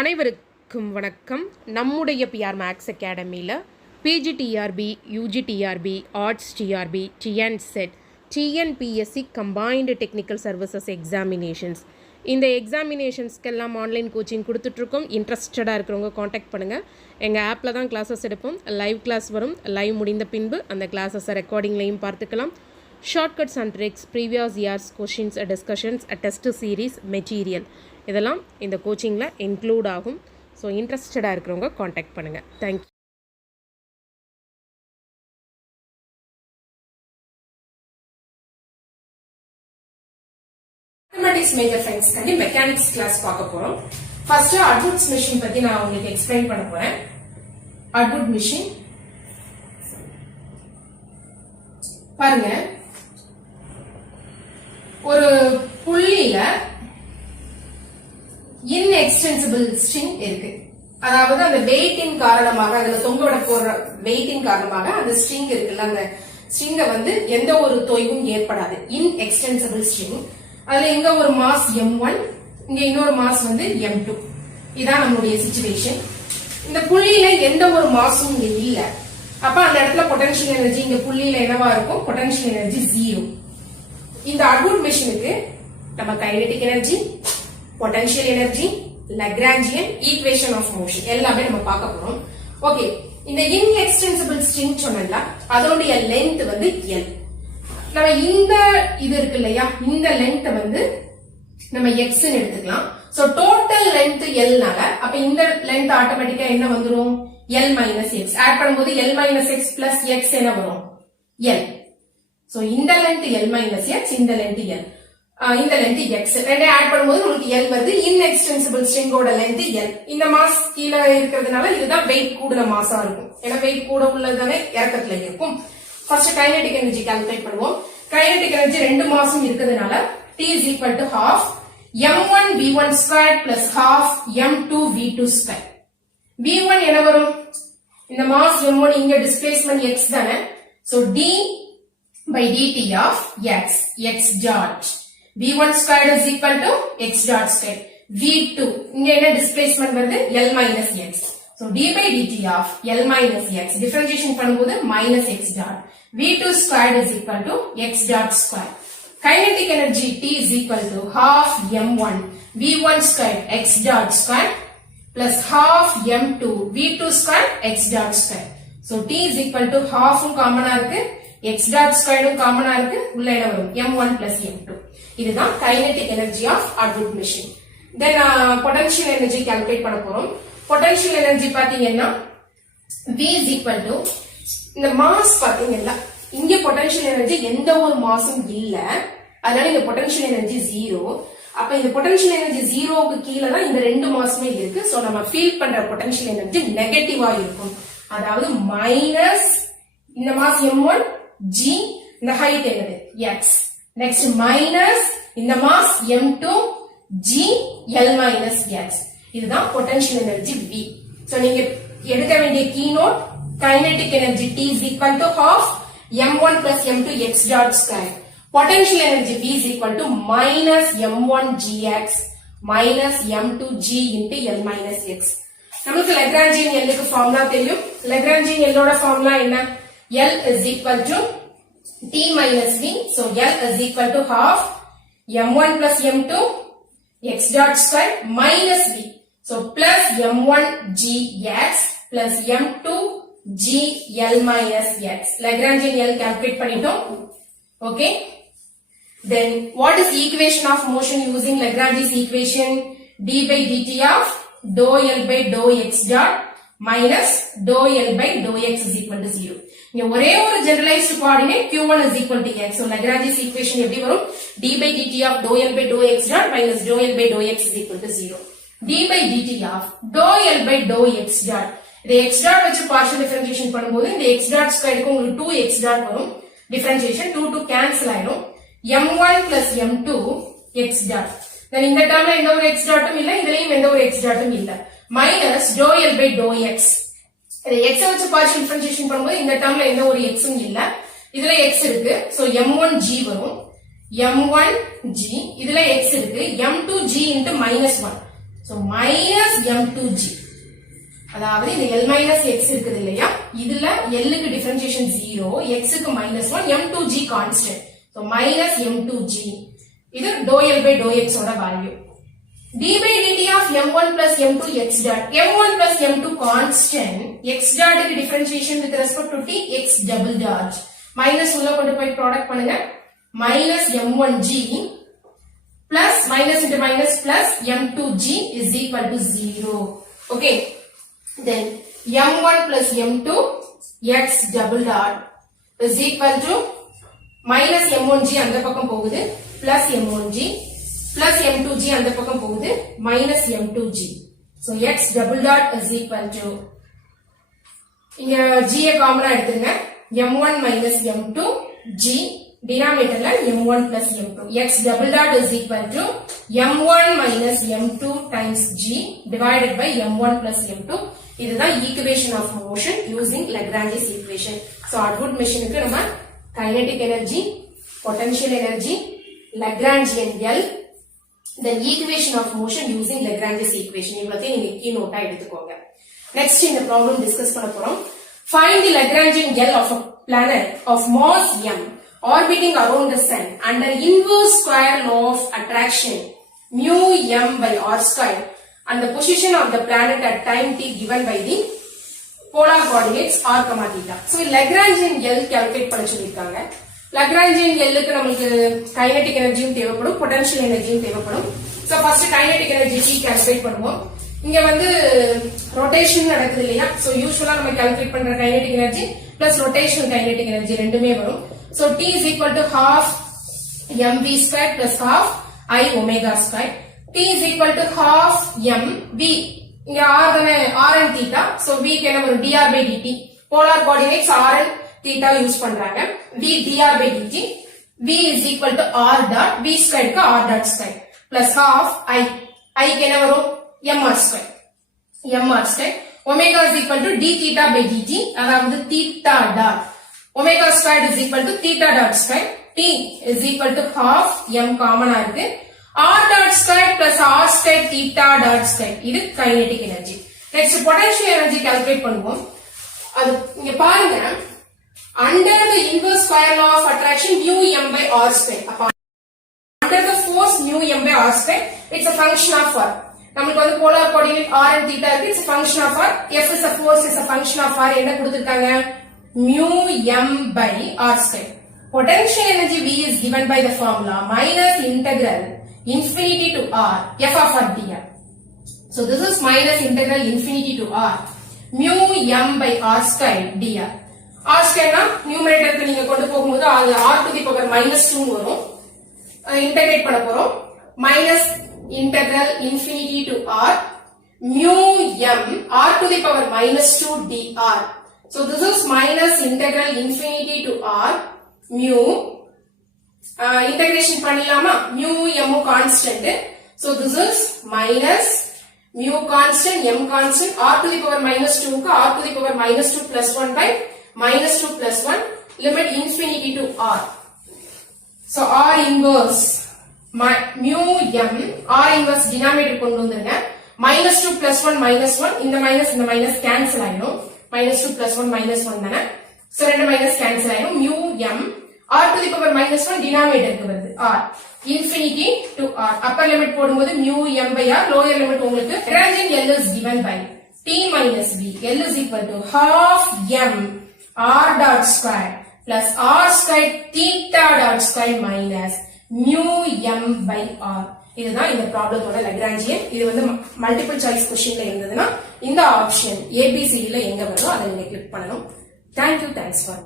அனைவருக்கும் வணக்கம். நம்முடைய பிஆர் மேக்ஸ் அகாடமியில் PGTRB, UGTRB, arts TRB, TNSET, TNPSC combined technical services examinations, இந்த எக்ஸாமினேஷன்ஸ்க்கெல்லாம் ஆன்லைன் கோச்சிங் கொடுத்துட்ருக்கோம். இன்ட்ரெஸ்டடாக இருக்கிறவங்க காண்டாக்ட் பண்ணுங்கள். எங்கள் ஆப்பில் தான் கிளாஸஸ் எடுப்போம். லைவ் கிளாஸ் வரும். லைவ் முடிந்த பின்பு அந்த கிளாஸஸை ரெக்கார்டிங்லையும் பார்த்துக்கலாம். Shortcuts and tricks, previous years questions, discussions, test series, material இதெல்லாம் இந்த கோச்சிங்கில் இன்க்ளூட் ஆகும். ஸோ இன்ட்ரெஸ்டடாக இருக்கிறவங்க காண்டாக்ட் பண்ணுங்கள். தேங்க்யூ. மேத்தமேட்டிக்ஸ் மேஜர் சயின்ஸ்க்கு மெக்கானிக்ஸ் கிளாஸ் பார்க்க போகிறோம். ஃபர்ஸ்ட் அட்வுட்ஸ் மிஷின் பற்றி நான் உங்களுக்கு எக்ஸ்பிளைன் பண்ண போகிறேன். அட்வுட் மிஷின் பாருங்க, ஒரு புள்ளியில இன்எக்ஸ்டென்சிபிள் ஸ்ட்ரிங் இருக்கு. அதாவது அந்த வெயிட்டின் காரணமாக, அதுல தொங்கவிட போற வெயிட்டின் காரணமாக அந்த ஸ்ட்ரிங் இருக்குல்ல, அந்த ஸ்ட்ரிங்க எந்த ஒரு தொய்வும் ஏற்படாது. Inextensible string. அதுல இங்க ஒரு மாஸ் m1, இங்க இன்னொரு மாஸ் m2. இதான் நம்மளுடைய சிச்சுவேஷன். இந்த புள்ளியில எந்த ஒரு மாசும் இங்க இல்ல. அப்ப அந்த இடத்துல பொட்டன்ஷியல் எனர்ஜி இங்க புள்ளியில என்னவா இருக்கும்? Potential energy 0. இந்த அட்வுட் மிஷினுக்கு நம்ம kinetic energy, potential energy, Lagrangian equation of motion எல்லாமே நம்ம பார்க்க போறோம். ஓகே, இந்த இன்எக்ஸ்டென்சிபிள் ஸ்ட்ரிங் சொன்னல, அதோடைய லென்த் L. நம்ம இந்த இது இருக்கு இல்லையா, இந்த லென்த் நம்ம x ன்னு எடுத்துக்கலாம். சோ டோட்டல் லென்த் L-னால அப்ப இந்த லென்த் ஆட்டோமேட்டிக்கா என்ன வந்துரும்? L minus x. ஆட் பண்ணும்போது L minus x plus x என்ன வரும்? L. சோ இந்த லென்த் L மைனஸ் x, இந்த லென்த் L, இந்த லென்த் x. ரெண்டே ஆட் பண்ணும்போது உங்களுக்கு L வருது. Inextensible ஸ்ட்ரிங்கோட length L. இந்த மாஸ் கீழே இருக்கிறதுனால இதுதான் வெயிட் கூடுன மாஸா இருக்கும். ஏன்னா வெயிட் கூட உள்ளதுதானே இறக்கத்துல இருக்கும். ஃபர்ஸ்ட் கைனெடிக் எனர்ஜி கால்குலேட் பண்ணுவோம். கைனெடிக் எனர்ஜி ரெண்டு மாஸும் இருக்கிறதுனால T is equal to half m1 v1 squared plus half m2 v2 squared. v1 என்ன வரும்? இந்த மாஸ் m1, இங்க டிஸ்பிளேஸ்மென்ட் x தானே. So d by dt of x, x dot. v1 squared is equal to x dot squared. v2 இங்க என்ன displacement வருது? L minus x. So d by dt of L minus x differentiation பண்ணும்போது minus x dot. v2 squared is equal to x dot squared. Kinetic energy T is equal to half m1 v1 squared x dot squared plus half m2 v2 squared x dot squared. So T is equal to half காமனா இருக்கு, x dot squared காமனா இருக்கு, உள்ள என்ன வரும்? m1 plus m2. இதுதான் kinetic energy of Atwood machine. Then potential energy calculate பண்ண போறோம். Potential energy பாத்தீங்கன்னா V is equal to, இந்த மாஸ் பாத்தீங்கன்னா இங்க பொட்டன்ஷியல் எனர்ஜி எந்த ஒரு மாஸும் இல்ல, அதனால இந்த பொட்டன்ஷியல் எனர்ஜி 0. அப்ப இந்த பொட்டன்ஷியல் எனர்ஜி 0க்கு கீழே தான் இந்த ரெண்டு மாஸுமே இருக்கு. சோ நம்ம ஃபீல் பண்ற பொட்டன்ஷியல் எனர்ஜி நெகட்டிவா இருக்கும். அதாவது மைனஸ் இந்த மாஸ் m1 g, இந்த ஹைட் என்னது? x. நெக்ஸ்ட் மைனஸ் இந்த mass m2 g L minus x. இதுதான் பொட்டன்ஷியல் எனர்ஜி V. சோ நீங்க எடுக்க வேண்டிய key note, kinetic energy T is equal to half m1 plus m2 x dot square. Potential energy V is equal to minus m1 gx minus m2 g into L minus x. நமக்கு Lagrangian L க்கு formula தெரியும். Lagrangian L ஓட formula என்ன? L is equal to T minus V. So L is equal to half m1 plus m2 x dot square minus V. So plus m1 gx plus m2 g L minus x. Lagrangian L calculate பண்ணிட்டோம். Okay. Then what is equation of motion using Lagrange's equation? D by dt of dou L by dou x dot minus dou L by dou x is equal to 0. இங்க ஒரே ஒரு generalized coordinate q1 is equal to x. So Lagrange's equation எப்படி வரும்? D by dt of dou L by dou x dot minus dou L by dou x is equal to 0. D by dt of dou L by dou x dot. இந்த x dot வச்சு partial differentiation பண்ணும்போது இந்த x dot ஸ்கொயருக்கு உங்களுக்கு 2x dot வரும். differentiation 2 cancel ஆயிடும். m1 plus m2 x dot. then இந்த டேர்ம்ல எந்த ஒரு x dotம் இல்ல, இதுலயும் எந்த ஒரு x dotம் இல்ல. minus dou L by dou x. இந்த x வச்சு partial differentiation பண்ணும்போது இந்த டேர்ம்ல எந்த ஒரு xம் இல்ல, இதுல x இருக்கு. சோ m1g வரும். m1g இதுல x இருக்கு, m2g into minus 1. So minus m2g. அதாவது இந்த L minus x இருக்குது இல்லையா, இதுல L க்கு differentiation 0, x க்கு -1, m2g constant. So minus m2g. இது dou L by dou x ஓட value. d by dt of m1 plus m2 x dot. m1 plus m2 constant. x dot க்கு differentiation with respect to t, x double dot. Minus உள்ள கொண்டு போய் product பண்ணுங்க. Minus m1g plus minus into minus plus m2g is equal to 0. Okay. Then m1 plus m2 x double dot is equal to minus m1g அந்த பக்கம் போகுது plus m1g plus m2g அந்த பக்கம் போகுது minus m2g. So x double dot is equal to இங்க g காமனா எடுத்துங்க m1 minus m2 g denominatorல m1 plus m2. X double dot is equal to m1 minus m2 times g divided by m1 plus m2. இதுதான் equation of motion using Lagrange's equation. So Atwood machineக்கு நம்ம kinetic energy, potential energy, Lagrangian L, then equation of motion using Lagrange's equation. இவ்வளவுத்தையும் நீங்க key note எடுத்துக்கோங்க. Next இந்த problem discuss பண்ண போறோம். Find the Lagrangian L of a planet of mass m orbiting around the sun under inverse square law of attraction mu m by r square and the position of the planet at time t given by the polar coordinates r, theta. So Lagrangian L calculate பண்ண சொல்லிருக்காங்க. Lagrangian L க்கு நமக்கு kinetic energy தேவைப்படும், potential energy தேவைப்படும். So first kinetic energy T calculate பண்ணுவோம். இங்க வந்து rotation நடக்குது இல்லையா, so usually நம்ம calculate பண்ற kinetic energy plus rotational kinetic energy ரெண்டுமே வரும். So T is equal to half mv square plus half I omega square. T is equal to half m v. இங்க r தானே, r and theta. So v க்கு என்ன வரும், dr by dt. Polar coordinates r and theta use பண்றாங்க. v dr by dt. v is equal to r dot, v square க்கு r dot square plus half I. I க்கு என்ன வரும், mr square. mr square. Omega is equal to d theta by dt. அதாவது theta dot. Omega square is equal to theta dot square. T is equal to half m common இருக்கு. R dot square plus R square theta dot square. இது kinetic energy. Next potential energy calculate பண்ணுவோம். அது இங்க பாருங்க, under the inverse square law of attraction mu m by r square. அப்ப under the force mu m by r square, it's a function of r. நமக்கு வந்து polar coordinate r and theta இருக்கு, it's a function of r. F is a force, is a function of r. என்ன கொடுத்திருக்காங்க, mu m by r square. Potential energy V is given by the formula minus integral infinity to r f of r dr. So this is minus integral infinity to r mu m by r square dr. R square na numerator க்கு நீங்க கொண்டு போகும்போது அது r to the power -2 வரும். Integrate பண்ண போறோம். minus integral infinity to r mu m r to the power -2 dr. So this is minus integral infinity to r mu integration பண்ணிடலாமா, mu m constant. So this is minus mu constant m constant r to the power -2 க்கு r to the power -2 plus 1 by -2 plus 1 limit infinity to r. So r inverse mu m, r inverse denominator கொண்டு வந்துருங்க. -2 plus 1 -1, இந்த minus cancel ஆயிடும். -2 plus 1 -1 தானே. So ரெண்டு minus cancel ஆயிடும். mu m r to the power -1 denominator க்கு வருது r infinity to r. upper limit போடும்போது mu m by r, lower limit உங்களுக்கு Lagrangian L is given by t minus v. L is equal to half m r dot square plus r square theta dot square minus mu m by r. இதுதான் இந்த ப்ராப்ளத்தோட Lagrangian. இது வந்து multiple choice क्वेश्चनல இருந்ததுன்னா இந்த option ABCD ல எங்க வருதோ அதை நீங்க கிளிக் பண்ணணும். Thank you, thanks for